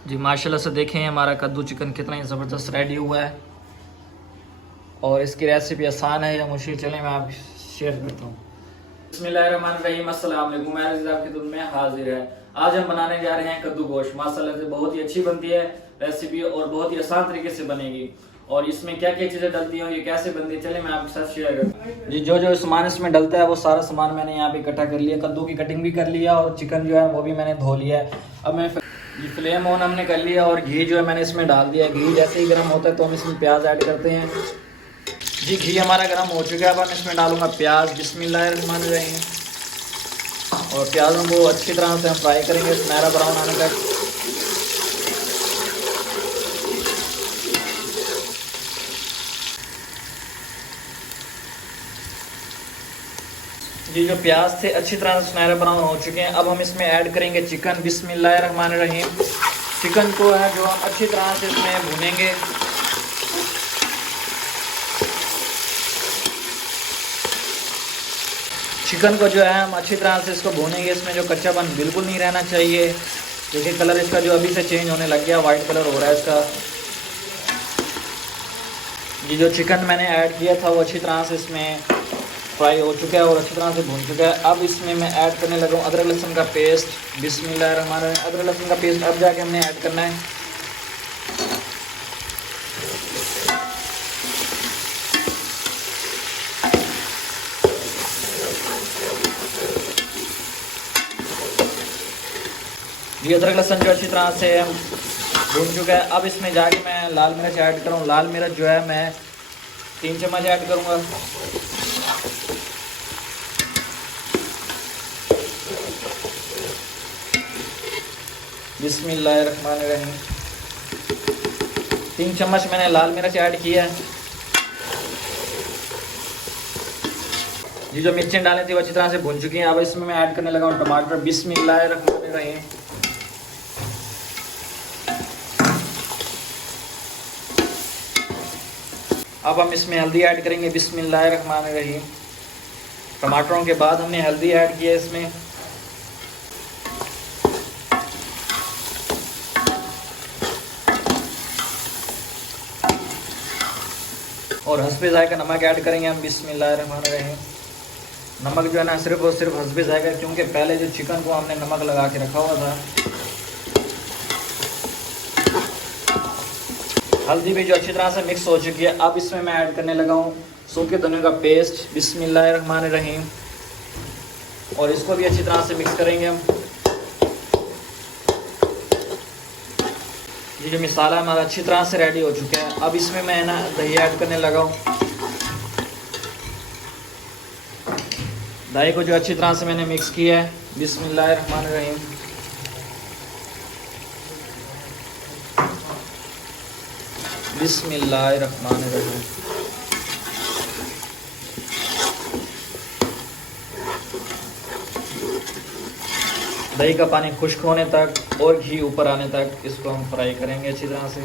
जी माशाल्लाह से देखें हमारा कद्दू चिकन कितना ही ज़बरदस्त रेडी हुआ है और इसकी रेसिपी आसान है या मुश्किल, चलें मैं आप शेयर करता हूँ। बिस्मिल्लाहिर्रहमानिर्रहीम, अस्सलाम वालेकुम। मैं अज़ीज़ आपकी खिदमत में हाजिर है। आज हम बनाने जा रहे हैं कद्दू गोश्त। माशाल्लाह से बहुत ही अच्छी बनती है रेसिपी और बहुत ही आसान तरीके से बनेगी। और इसमें क्या क्या चीज़ें डलती हैं, ये कैसे बनती है, चले मैं आपके साथ शेयर करता हूँ। जी जो सामान इसमें डलता है वो सारा सामान मैंने यहाँ पे इकट्ठा कर लिया। कद्दू की कटिंग भी कर लिया और चिकन जो है वो भी मैंने धो लिया है। अब मैं ये फ्लेम ऑन हमने कर लिया और घी जो है मैंने इसमें डाल दिया है। घी जैसे ही गर्म होता है तो हम इसमें प्याज ऐड करते हैं। जी घी हमारा गर्म हो चुका है। अब हम इसमें डालूंगा प्याज। बिस्मिल्लाहिर्रहमानिर्रहीम। और प्याजों को अच्छी तरह से हम फ्राई करेंगे सुनहरा ब्राउन आने तक। ये जो प्याज थे अच्छी तरह से सुनहरा ब्राउन हो चुके हैं। अब हम इसमें ऐड करेंगे चिकन। बिस्मिल्लाहिर्रहमानिर्रहीम। चिकन को है जो हम अच्छी तरह से इसमें भूनेंगे। चिकन को जो है हम अच्छी तरह से इसको भूनेंगे। इसमें जो कच्चापन बिल्कुल नहीं रहना चाहिए। देखिए कलर इसका जो अभी से चेंज होने लग गया, वाइट कलर हो रहा है इसका। ये जो चिकन मैंने ऐड किया था वो अच्छी तरह से इसमें फ्राई हो चुका है और अच्छी तरह से भून चुका है। अब इसमें मैं ऐड करने लगा हूँ अदरक लहसुन का पेस्ट। बिस्मिल्लाहिर्रहमानिर्रहीम। अदरक लहसुन का पेस्ट अब जाके हमने ऐड करना है। ये अदरक लहसुन जो अच्छी तरह से भून चुका है। अब इसमें जाके मैं लाल मिर्च ऐड करूँ। लाल मिर्च जो है मैं 3 चम्मच ऐड करूँगा। बिस्मिल्लाहिर्रहमानिर्रहीम। 3 चम्मच मैंने लाल मिर्च ऐड किया है। ये जो मिर्चें डाली थी वो अच्छी तरह से भून चुकी हैं। अब इसमें मैं ऐड करने लगा हूँ टमाटर। बिस्मिल्लाहिर्रहमानिर्रहीम। अब हम इसमें हल्दी ऐड करेंगे। बिस्मिल्लाहिर्रहमानिर्रहीम। टमाटरों के बाद हमने हल्दी ऐड किया इसमें। और हस्बे जायका नमक ऐड करेंगे हम। बिस्मिल्लाहिर्रहमानिर्रहीम। नमक जो है ना सिर्फ और सिर्फ हस्बे जायका, क्योंकि पहले जो चिकन को हमने नमक लगा के रखा हुआ था। हल्दी भी जो अच्छी तरह से मिक्स हो चुकी है। अब इसमें मैं ऐड करने लगा हूँ सूखे धनिया का पेस्ट। बिस्मिल्लाहिर्रहमानिर्रहीम। और इसको भी अच्छी तरह से मिक्स करेंगे हम। ये जो मसाला हमारा अच्छी तरह से रेडी हो चुका है। अब इसमें मैं ना दही ऐड करने लगा हूँ। दही को जो अच्छी तरह से मैंने मिक्स किया है। बिस्मिल्लाहिर्रहमानिर्रहीम। बिस्मिल्लाहिर्रहमानिर्रहीम। दही का पानी खुश्क होने तक और घी ऊपर आने तक इसको हम फ्राई करेंगे अच्छी तरह से।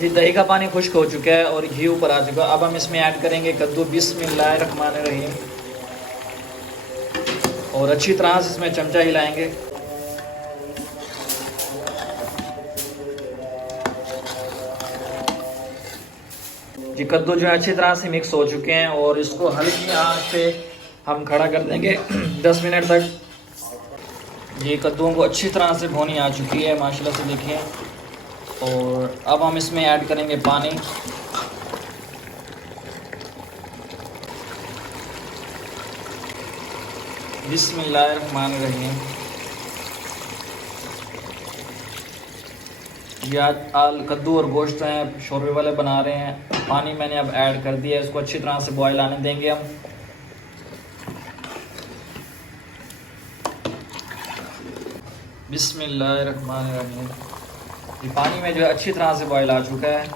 जी दही का पानी खुश्क हो चुका है और घी ऊपर आ चुका है। अब हम इसमें ऐड करेंगे कद्दू। बिस्मिल्लाहिर्रहमानिर्रहीम। और अच्छी तरह से इसमें चमचा हिलाएंगे। जी कद्दू जो है अच्छी तरह से मिक्स हो चुके हैं और इसको हल्की आंच पे हम खड़ा कर देंगे 10 मिनट तक। ये कद्दूओं को अच्छी तरह से भुनी आ चुकी है माशाल्लाह से, देखिए। और अब हम इसमें ऐड करेंगे पानी। बिस्मिल्लाहिर्रहमानिर्रहीम। ये आज कद्दू और गोश्त हैं शोरबे वाले बना रहे हैं। पानी मैंने अब ऐड कर दिया है। इसको अच्छी तरह से बॉयल आने देंगे हम। बिस्मिल्लाहिर्रहमानिर्रहीम। ये पानी में जो है अच्छी तरह से बॉयल आ चुका है।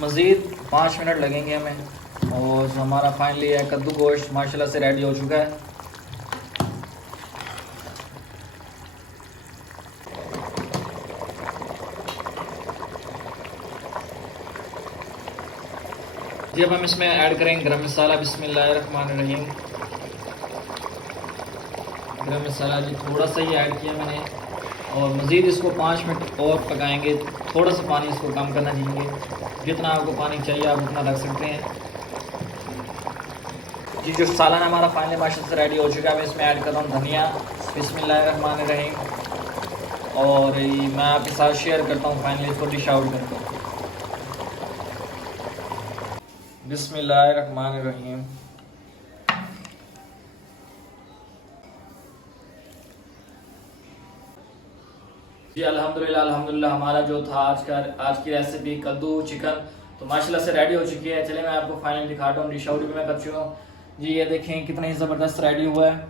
मज़ीद 5 मिनट लगेंगे हमें। और जो हमारा फाइनली है कद्दू गोश्त माशाल्लाह से रेडी हो चुका है। जी अब हम इसमें ऐड करेंगे गरम मसाला। बिस्मिल्लाहिर्रहमानिर्रहीम। गरम मसाला जी थोड़ा सा ही ऐड किया मैंने, और मज़ीद इसको 5 मिनट और पकाएंगे। थोड़ा सा पानी इसको कम करना चाहिए, जितना आपको पानी चाहिए आप उतना रख सकते हैं। जी जो सालन हमारा फाइनली माशाल्लाह से रेडी हो चुका है। मैं इसमें ऐड कर रहा हूँ धनिया। बिस्मिल्लाहिर्रहमानिर्रहीम। और मैं आपके साथ शेयर करता हूँ फाइनली इसको डिश आउट करता हूँ। बिस्मिल्लाहिर्रहमानिर्रहीम। जी अल्हम्दुलिल्लाह अल्हम्दुलिल्लाह हमारा जो था आज की रेसिपी कद्दू चिकन तो माशाल्लाह से रेडी हो चुकी है। चलिए मैं आपको फाइनली दिखाता हूँ। डिश आउट भी मैं कर चुका हूँ जी। ये देखें कितना ही ज़बरदस्त रेडी हुआ है,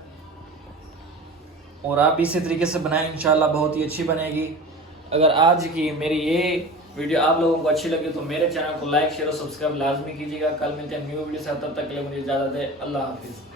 और आप इसी तरीके से बनाएं, इंशाल्लाह बहुत ही अच्छी बनेगी। अगर आज की मेरी ये वीडियो आप लोगों को अच्छी लगी तो मेरे चैनल को लाइक शेयर और सब्सक्राइब लाजमी कीजिएगा। कल मिलते हैं न्यू वीडियो से, तब तक के लिए मुझे इजाज़त है। अल्लाह हाफिज़।